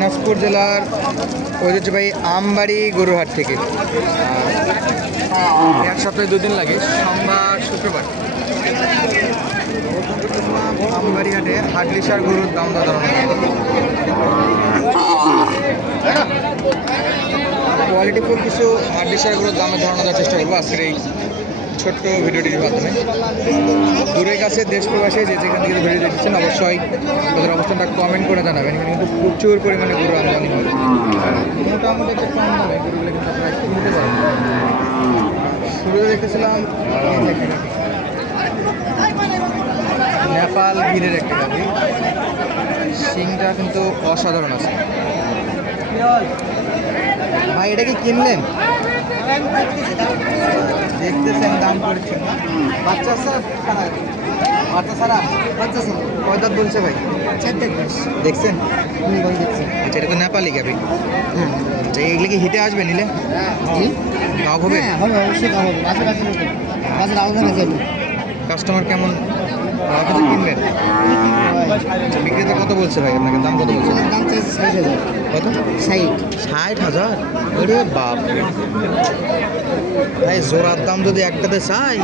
দিনাজপুর জেলার ঐতিহ্যবাহী আমবাড়ি গরুহাট থেকে। এক সপ্তাহে দুদিন লাগে, সোমবার, শুক্রবার। আমবাড়ি হাটে হাটলিশার গরুর দাম দর কোয়ালিটিফুল কিছু হাটলিশার গরুর দামে ধারণা দেওয়ার চেষ্টা করব আজকের এই ছোট্ট ভিডিওটির মাধ্যমে। দূরের কাছে, দেশ প্রবাসে যে যেখান থেকে ভিডিও দেখছেন অবশ্যই তাদের অবস্থানটা কমেন্ট করে জানাবেন। এখানে কিন্তু প্রচুর পরিমাণে গরু আমদানি হয়। মোটামুটি একটা কম দামে গরুগুলো কিন্তু আপনারা কিনতে পারেন শুরুতে গাভী। নেপাল গিরের একটা গাভি। সিংটা কিন্তু অসাধারণ আছে। ভাই, এটা কি কিনলেন? দেখতেছেন দাম করেছেন বাচ্চা স্যার বাচ্চা ছাড়া বাচ্চা ছাড়া কয় দাঁত বলছে ভাই দেখছেন ভাই দেখছি আচ্ছা এটা তো নেপালি গাবি হ্যাঁ আচ্ছা এগুলো কি হিটে আসবে নিলে হবে হ্যাঁ হবে অবশ্যই হবে কাস্টমার কেমন কিছু কিনবেন বিক্রেতা কত বলছে ভাই আপনাকে দাম কত বলছে দাম চাইছে ষাট হাজার কত ষাট ষাট হাজার ওরে বাপ। ভাই জোড়ার দাম যদি একটাতে চাই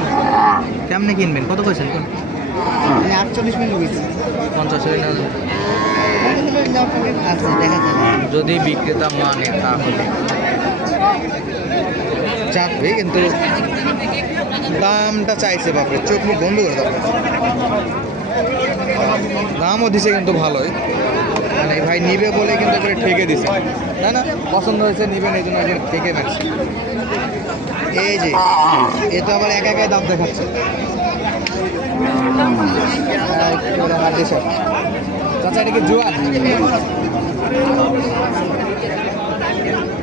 কেমনে কিনবেন কত কইছেন আটচল্লিশ মিনিট পঞ্চাশ দেখা যদি বিক্রেতা মানে তাহলে। চাপবে কিন্তু দামটা চাইছে, বাপরে, চোখ মুখ বন্ধ করে দাও। দামও দিছে কিন্তু ভালোই। মানে ভাই নিবে বলে কিন্তু করে ঠেকে দিছে। না না, পছন্দ হয়েছে নিবেন এই জন্য একজন ঠেকে মেরেছে। এই যে, এ তো আবার একা একাই দাম দেখাচ্ছে। চাচা, এটা কি জোয়ান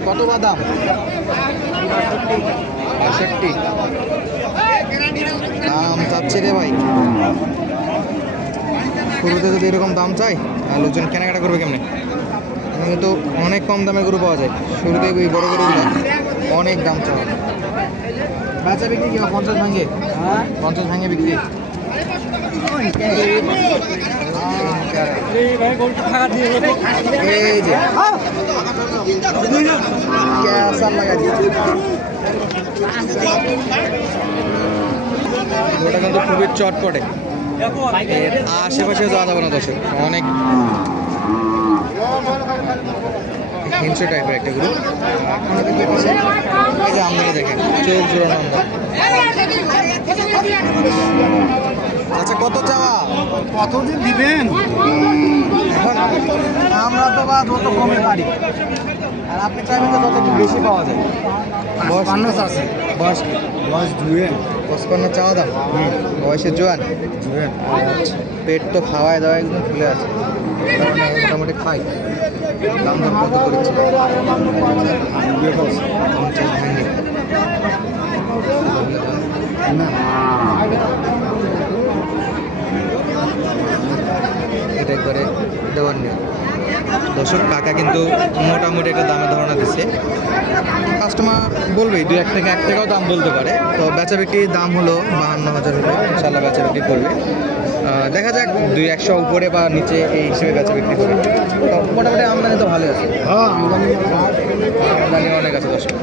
কত বা দাম? বাষট্টি। দাম চাচ্ছে রে ভাই। শুরুতে যদি এরকম দাম চাই আর লোকজন কেনাকাটা করবে কেমনে? এখানে তো অনেক কম দামে গরু পাওয়া যায়। শুরুতে ওই বড় গরুগুলো অনেক দাম চাওয়া বেচা বিক্রি কি, পঞ্চাশ ভাঙে? পঞ্চাশ ভাঙে বিক্রি। ওটা কিন্তু খুবই চটপটে। এর আশেপাশে যাওয়া যাবে না দর্শক, অনেক হিংসে টাইপের একটা গ্রুপ এই যে দেখেন, চোখ জোড়ানো আচ্ছা কত চাওয়া? কতদিন দিবেন? আমরা তো বা যত কমে পারি। আর আপনি চাইবেন তো তত বেশি পাওয়া যায়। পান্ন আছে। বয়স বয়স দুয়ে। পঁচপান্ন চাওয়া দাম বয়সে জোয়ান? দুয়ে পেট তো খাওয়ায় দাওয়া একদম ফুলে আছে। মোটামুটি খাই। দাম দাম কত করেছি? পঞ্চাশ ভেঙে না। এটা একবারে দেওয়ার নিয়ম। দর্শক কাকা কিন্তু মোটামুটি একটা দামে ধারণা দিচ্ছে। কাস্টমার বলবেই দু এক থেকে এক টাকাও দাম বলতে পারে। তো বেচা বিক্রির দাম হলো বাহান্ন হাজার রুপি ইনশাল্লাহ বেচা বিক্রি করবে দেখা যাক দুই একশো উপরে বা নিচে এই হিসেবে বেচা বিক্রি করবে তো মোটামুটি আমদানি তো ভালো আছে। হ্যাঁ আমদানি অনেক আছে দর্শক।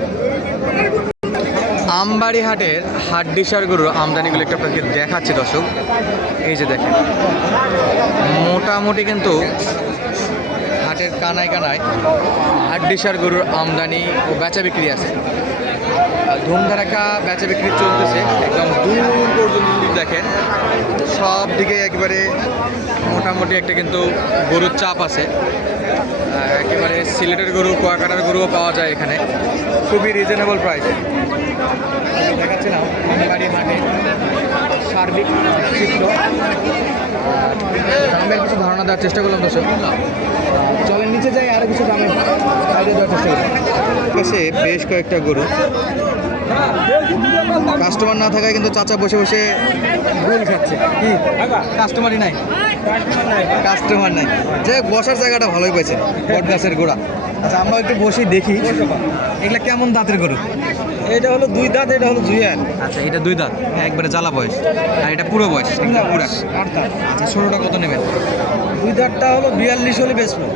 আমবাড়ি হাটের হাড্ডিসার গরুর আমদানিগুলো একটু আপনাকে দেখাচ্ছি, দর্শক। এই যে দেখেন, মোটামুটি কিন্তু হাটের কানায় কানায় হাড্ডিসার গরুর আমদানি ও বেচা বিক্রি আছে। ধুমধারাকা বেচা বিক্রি চলতেছে, একদম দূর পর্যন্ত দেখেন সব দিকে একেবারে মোটামুটি একটা কিন্তু গরুর চাপ আছে। একেবারে সিলেটের গরু কুয়াকাটার গরুও পাওয়া যায় এখানে। খুবই রিজনেবল প্রাইসে দেখাচ্ছিলাম বাড়ি হাটে সার্বিক চিত্র দামের কিছু ধারণা দেওয়ার চেষ্টা করলাম দর্শক। চলেন নিচে যাই আরও কিছু দামের আইডিয়া দেওয়ার চেষ্টা করলাম পাশে বেশ কয়েকটা গরু। কাস্টমার না থাকায় কিন্তু চাচা বসে বসে গুল খাচ্ছে। কি? কাস্টমারই নাই। কাস্টমার নাই। যে বসার জায়গাটা ভালোই পেয়েছে বট গাছের গোড়া। আচ্ছা আমরা একটু বসে দেখি। এগুলো কেমন দাঁতের গরু? এটা হলো দুই দাঁত এটা হলো দুই জুয়ান। আচ্ছা এটা দুই দাঁত। একবারে জ্বালা বয়স। আর এটা পুরো বয়স পুরা। আট দাঁত আচ্ছা ষোলোটা কত নেবেন? দুই দাঁতটা হলো বিয়াল্লিশ হলে বেচবো।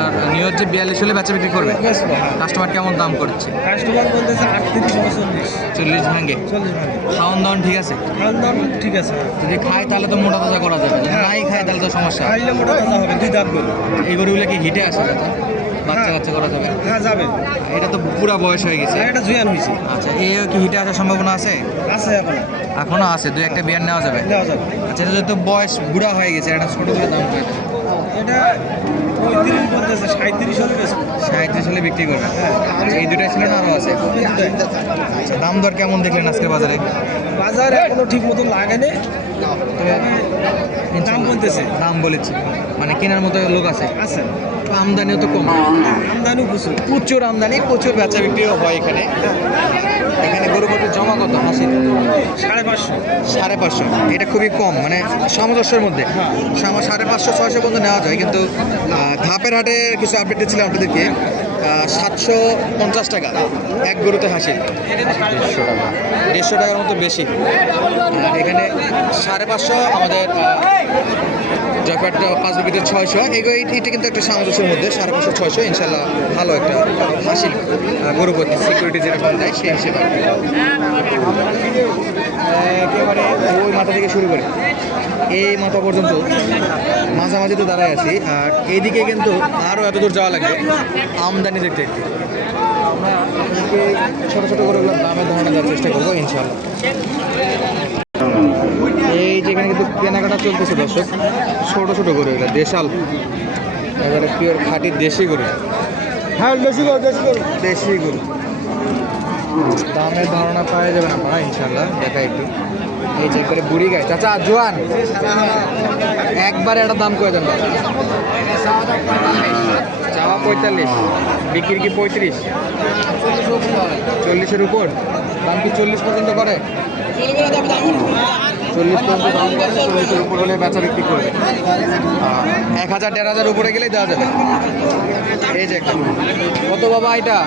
আপনার নিউ হচ্ছে বিয়াল্লিশ হলে বেচা বিক্রি করবে? বেচবো হ্যাঁ। কাস্টমার কেমন দাম করছে? কাস্টমার বলতেছে আটত্রিশ চল্লিশ। চল্লিশ ভাঙ্গে চল্লিশ ভাগে খাওয়ান দাওয়ান ঠিক আছে? খাওয়ান দাওয়ান ঠিক আছে হ্যাঁ। যদি খায় তাহলে তো মোটা তাজা করা যাবে যদি নাই খায় তাহলে তো সমস্যা। খাইলে মোটা তাজা হবে দুই দাঁত গরু। এই গরুগুলো কি হিটে আসে দাদা বাচ্চা হ্যাঁ। কাচ্চা করা যাবে? হ্যাঁ যাবে। এটা তো পুরা বয়স হয়ে গেছে। এটা জুয়ান হয়েছে। আচ্ছা এই কি হিটে আসার সম্ভাবনা আছে? আছে এখন। এখনও আছে দুই একটা বিয়ার নেওয়া যাবে। দেওয়া যাবে। আচ্ছা এটা যেহেতু বয়স বুড়া হয়ে গেছে এটা ছোট করে দাম এটা পঁয়ত্রিশ বলতেছে সাঁত্রিশ হলে বেশি সাঁত্রিশ হলে বিক্রি করবে আচ্ছা এই দুটাই ছিল না আরও আছে। আচ্ছা দাম দর কেমন দেখলেন আজকে বাজারে? বাজার এখনও ঠিক মতন লাগেনি। দাম বলতেছে। দাম বলেছি মানে কেনার মতো লোক আছে। আছে। আমদানিও তো কম। আমদানি প্রচুর। প্রচুর আমদানি প্রচুর বেচা বিক্রিও হয় এখানে। এখানে গরু গরুর জমা কত হাসি সাড়ে পাঁচশো। সাড়ে পাঁচশো। এটা খুবই কম মানে সামঞ্জস্যের মধ্যে। হ্যাঁ। সাড়ে পাঁচশো ছয়শো পর্যন্ত নেওয়া যায় কিন্তু ধাপের হাটে কিছু আপডেট দিচ্ছিলাম আপনাদেরকে। সাতশো পঞ্চাশ টাকা এক গরুতে হাসি দেড়শো টাকা। দেড়শো টাকার মতো বেশি। আর এখানে সাড়ে পাঁচশো আমাদের জয়পাট পাঁচ বিকেটে ছয়শো। এটা কিন্তু একটা সামঞ্জস্যের মধ্যে, সাড়ে পাঁচশো, ছয়শো ইনশাল্লাহ ভালো একটা হাসিল গরু সিকিউরিটি যেরকম দেয় সেই হিসেবে। একেবারে ওই মাথা থেকে শুরু করে। এই মাথা পর্যন্ত মাঝামাঝি তো দাঁড়ায় আছি। আর এইদিকে কিন্তু আরও এত দূর যাওয়া লাগবে। আমদানি দেখতে দেখতে আমরা ছোটো ছোটো করে দামের ধারণা দেওয়ার চেষ্টা করব ইনশাল্লাহ কেনাকাটা চলতেছে দর্শক। ছোট ছোট গরু এগুলো দেশাল। এবারে পিওর খাঁটি দেশি গরু। হ্যাঁ দেশি করে বেশি করে দেশি গরু। দামের ধারণা পাওয়া যাবে না পাড়া ইনশাল্লাহ দেখা একটু। এই যে করে বুড়ি গাছ চাচা জোয়ান। একবারে একটা দাম করে দেন। চাওয়া পঁয়তাল্লিশ বিক্রি কি পঁয়ত্রিশ? চল্লিশের উপর। দাম কি চল্লিশ পর্যন্ত করে? চল্লিশ পর্যন্ত দাম চল্লিশের উপর হলে বেচা বিক্রি করবে। এক হাজার, দেড় হাজার উপরে গেলেই দেওয়া যাবে। এই যে একটা কত বাবা এটা?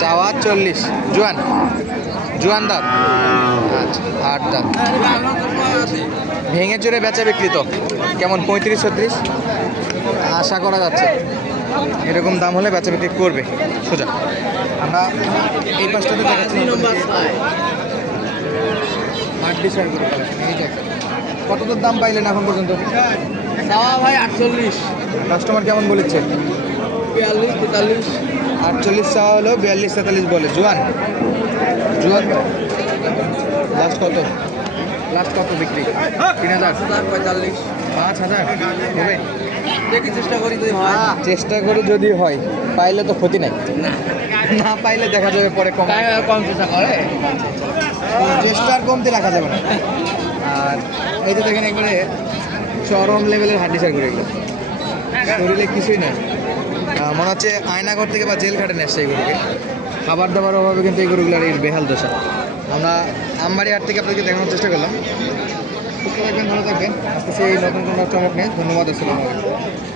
চাওয়া চল্লিশ। জোয়ান? জোয়ান দাঁত আচ্ছা আট দাঁত ভেঙে চড়ে বেচা বিক্রি তো। কেমন, পঁয়ত্রিশ, ছত্রিশ? আশা করা যাচ্ছে। এরকম দাম হলে বেচা বিক্রি করবে। সোজা। আমরা এই পাশটাতে দেখাচ্ছি। হাড্ডি সার এই যে কত দূর দাম পাইলেন এখন পর্যন্ত? ভাই আটচল্লিশ। কাস্টমার কেমন বলেছে? বিয়াল্লিশ তেতাল্লিশ। আটচল্লিশ চাওয়া হলো বিয়াল্লিশ তেতাল্লিশ বলে। জোয়ান? জোয়ান? লাস্ট কত? লাস্ট কত বিক্রি? তিন হাজার। পঁয়তাল্লিশ। পাঁচ হাজার? হবে। দেখি চেষ্টা করি যদি হয়। চেষ্টা করে যদি হয় পাইলে তো ক্ষতি নাই। না। না পাইলে দেখা যাবে পরে কম। কম চেষ্টা করে। চেষ্টা আর কমতে রাখা যাবে না। আর এই যে দেখেন একবারে চরম লেভেলের হাড্ডি সার করে শরীরে কিছুই নাই। মনে হচ্ছে আয়নাঘর থেকে বা জেল খাটে এই গরুকে খাবার দাবার অভাবে কিন্তু এই গরুগুলোর এই বেহাল দশা। আমরা আমবাড়ি হাট থেকে আপনাদেরকে দেখানোর চেষ্টা করলাম। সুস্থ থাকবেন, ভালো থাকবেন। আজকে সেই নতুন কোনো চমক নেই ধন্যবাদ, আসসালামু আলাইকুম।